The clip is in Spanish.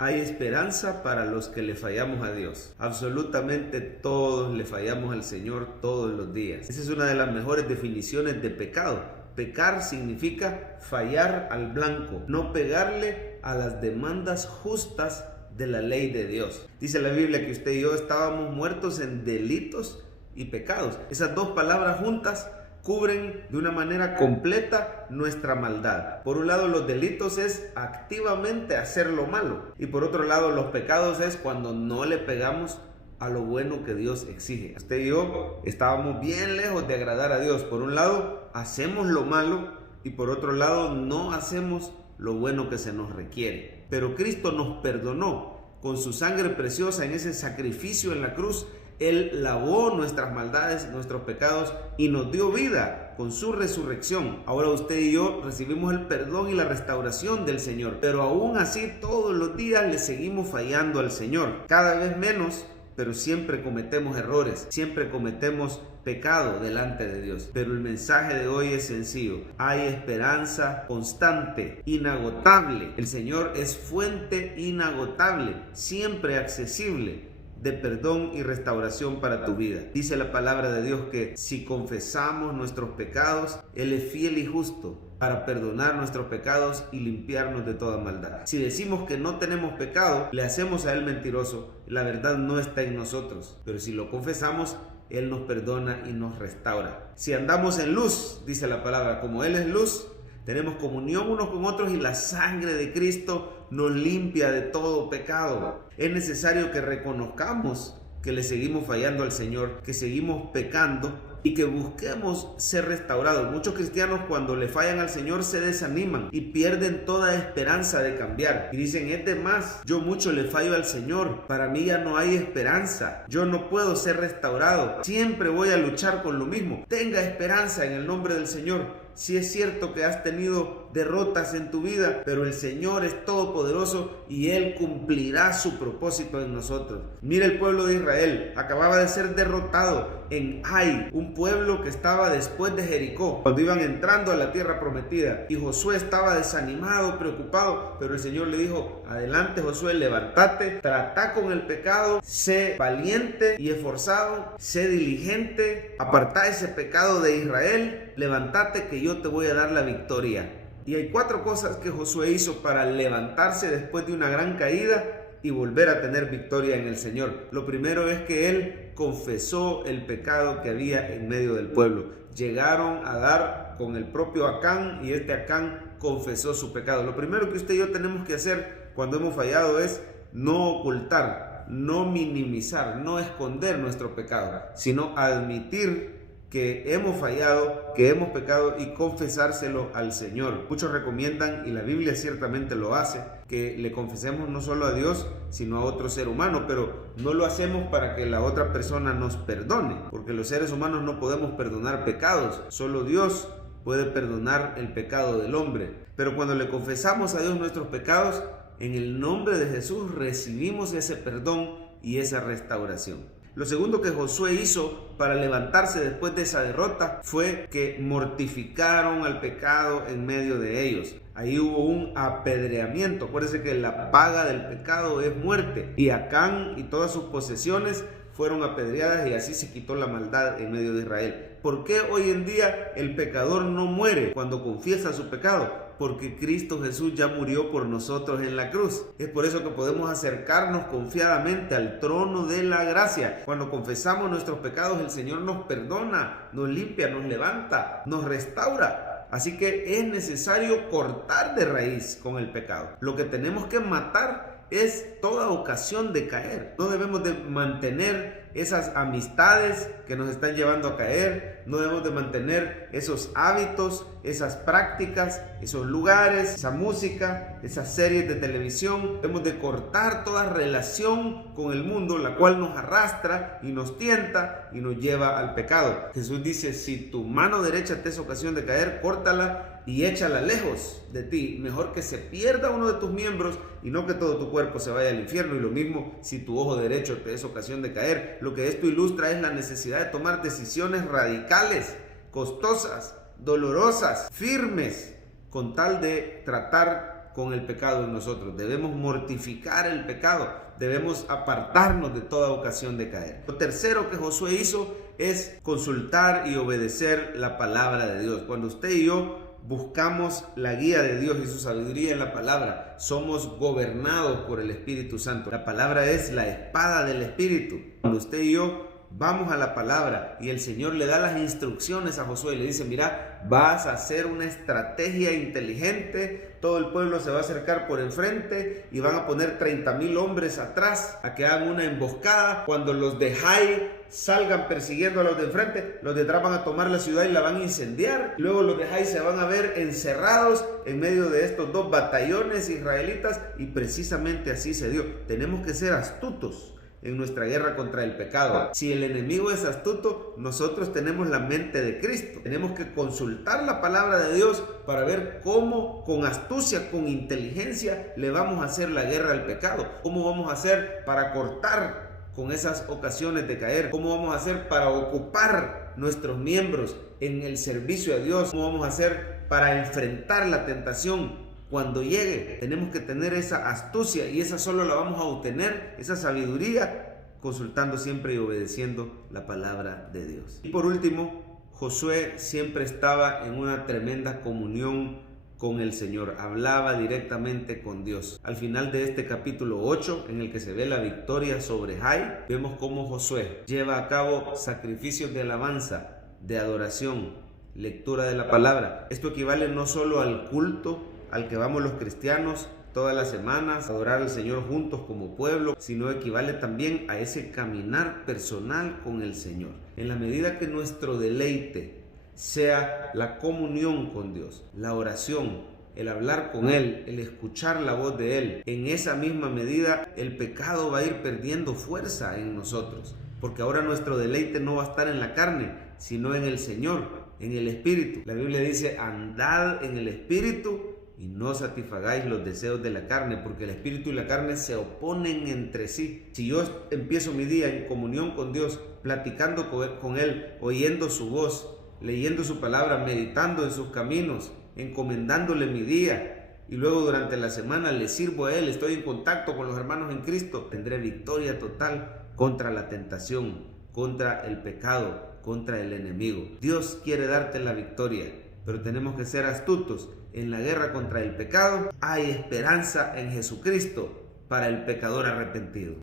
Hay esperanza para los que le fallamos a Dios. Absolutamente todos le fallamos al Señor todos los días. Esa es una de las mejores definiciones de pecado. Pecar significa fallar al blanco, no pegarle a las demandas justas de la ley de Dios. Dice la Biblia que usted y yo estábamos muertos en delitos y pecados. Esas dos palabras juntas cubren de una manera completa nuestra maldad. Por un lado, los delitos es activamente hacer lo malo, y por otro lado, los pecados es cuando no le pegamos a lo bueno que Dios exige. Usted y yo estábamos bien lejos de agradar a Dios. Por un lado, hacemos lo malo, y por otro lado, no hacemos lo bueno que se nos requiere. Pero Cristo nos perdonó con su sangre preciosa en ese sacrificio en la cruz. Él lavó nuestras maldades, nuestros pecados, y nos dio vida con su resurrección. Ahora usted y yo recibimos el perdón y la restauración del Señor. Pero aún así, todos los días le seguimos fallando al Señor. Cada vez menos, pero siempre cometemos errores. Siempre cometemos pecado delante de Dios. Pero el mensaje de hoy es sencillo. Hay esperanza constante, inagotable. El Señor es fuente inagotable, siempre accesible, de perdón y restauración para tu vida. Dice la palabra de Dios que si confesamos nuestros pecados, Él es fiel y justo para perdonar nuestros pecados y limpiarnos de toda maldad. Si decimos que no tenemos pecado, le hacemos a Él mentiroso. La verdad no está en nosotros. Pero si lo confesamos, Él nos perdona y nos restaura. Si andamos en luz, dice la palabra, como Él es luz, tenemos comunión unos con otros, y la sangre de Cristo nos limpia de todo pecado. Es necesario que reconozcamos que le seguimos fallando al Señor, que seguimos pecando y que busquemos ser restaurados. Muchos cristianos, cuando le fallan al Señor, se desaniman y pierden toda esperanza de cambiar. Y dicen: es de más, yo mucho le fallo al Señor, para mí ya no hay esperanza, yo no puedo ser restaurado, siempre voy a luchar con lo mismo. Tenga esperanza en el nombre del Señor. Si es cierto que has tenido derrotas en tu vida, pero el Señor es todopoderoso y Él cumplirá su propósito en nosotros. Mira el pueblo de Israel, acababa de ser derrotado en Ai, un pueblo que estaba después de Jericó, cuando iban entrando a la tierra prometida, y Josué estaba desanimado, preocupado, pero el Señor le dijo: adelante, Josué, levántate, trata con el pecado, sé valiente y esforzado, sé diligente, aparta ese pecado de Israel, levántate que yo te voy a dar la victoria. Y hay 4 cosas que Josué hizo para levantarse después de una gran caída y volver a tener victoria en el Señor. Lo primero es que él confesó el pecado que había en medio del pueblo. Llegaron a dar con el propio Acán, y este Acán confesó su pecado. Lo primero que usted y yo tenemos que hacer cuando hemos fallado es no ocultar, no minimizar, no esconder nuestro pecado, sino admitir que hemos fallado, que hemos pecado, y confesárselo al Señor. Muchos recomiendan, y la Biblia ciertamente lo hace, que le confesemos no solo a Dios, sino a otro ser humano, pero no lo hacemos para que la otra persona nos perdone, porque los seres humanos no podemos perdonar pecados, solo Dios puede perdonar el pecado del hombre. Pero cuando le confesamos a Dios nuestros pecados, en el nombre de Jesús recibimos ese perdón y esa restauración. Lo segundo que Josué hizo para levantarse después de esa derrota fue que mortificaron al pecado en medio de ellos. Ahí hubo un apedreamiento. Acuérdense que la paga del pecado es muerte, y Acán y todas sus posesiones fueron apedreadas, y así se quitó la maldad en medio de Israel. ¿Por qué hoy en día el pecador no muere cuando confiesa su pecado? Porque Cristo Jesús ya murió por nosotros en la cruz. Es por eso que podemos acercarnos confiadamente al trono de la gracia. Cuando confesamos nuestros pecados, el Señor nos perdona, nos limpia, nos levanta, nos restaura. Así que es necesario cortar de raíz con el pecado. Lo que tenemos que matar es toda ocasión de caer. No debemos de mantener esas amistades que nos están llevando a caer. No debemos de mantener esos hábitos, esas prácticas, esos lugares, esa música, esas series de televisión. Debemos de cortar toda relación con el mundo, la cual nos arrastra y nos tienta y nos lleva al pecado. Jesús dice: si tu mano derecha te es ocasión de caer, córtala y échala lejos de ti. Mejor que se pierda uno de tus miembros y no que todo tu cuerpo se vaya al infierno. Y lo mismo si tu ojo derecho te es ocasión de caer. Lo que esto ilustra es la necesidad de tomar decisiones radicales, costosas, dolorosas, firmes, con tal de tratar con el pecado en nosotros. Debemos mortificar el pecado. Debemos apartarnos de toda ocasión de caer. Lo tercero que Josué hizo es consultar y obedecer la palabra de Dios. Cuando usted y yo buscamos la guía de Dios y su sabiduría en la palabra, somos gobernados por el Espíritu Santo. La palabra es la espada del Espíritu. Cuando usted y yo vamos a la palabra y el Señor le da las instrucciones a Josué y le dice: mira, vas a hacer una estrategia inteligente, todo el pueblo se va a acercar por enfrente y van a poner 30,000 hombres atrás a que hagan una emboscada. Cuando los de Jai salgan persiguiendo a los de enfrente, los de atrás van a tomar la ciudad y la van a incendiar. Luego los de Jai se van a ver encerrados en medio de estos dos batallones israelitas, y precisamente así se dio. Tenemos que ser astutos en nuestra guerra contra el pecado. Si el enemigo es astuto, nosotros tenemos la mente de Cristo. Tenemos que consultar la palabra de Dios para ver cómo con astucia, con inteligencia le vamos a hacer la guerra al pecado. Cómo vamos a hacer para cortar con esas ocasiones de caer. Cómo vamos a hacer para ocupar nuestros miembros en el servicio a Dios. Cómo vamos a hacer para enfrentar la tentación cuando llegue. Tenemos que tener esa astucia, y esa solo la vamos a obtener, esa sabiduría, consultando siempre y obedeciendo la palabra de Dios. Y por último, Josué siempre estaba en una tremenda comunión con el Señor, hablaba directamente con Dios. Al final de este capítulo 8, en el que se ve la victoria sobre Jai, vemos cómo Josué lleva a cabo sacrificios de alabanza, de adoración, lectura de la palabra. Esto equivale no solo al culto al que vamos los cristianos todas las semanas, a adorar al Señor juntos como pueblo, sino equivale también a ese caminar personal con el Señor. En la medida que nuestro deleite sea la comunión con Dios, la oración, el hablar con Él, el escuchar la voz de Él, en esa misma medida el pecado va a ir perdiendo fuerza en nosotros, porque ahora nuestro deleite no va a estar en la carne, sino en el Señor, en el Espíritu. La Biblia dice: andad en el Espíritu y no satisfagáis los deseos de la carne, porque el espíritu y la carne se oponen entre sí. Si yo empiezo mi día en comunión con Dios, platicando con Él, oyendo su voz, leyendo su palabra, meditando en sus caminos, encomendándole mi día, y luego durante la semana le sirvo a Él, estoy en contacto con los hermanos en Cristo, tendré victoria total contra la tentación, contra el pecado, contra el enemigo. Dios quiere darte la victoria, pero tenemos que ser astutos. En la guerra contra el pecado hay esperanza en Jesucristo para el pecador arrepentido.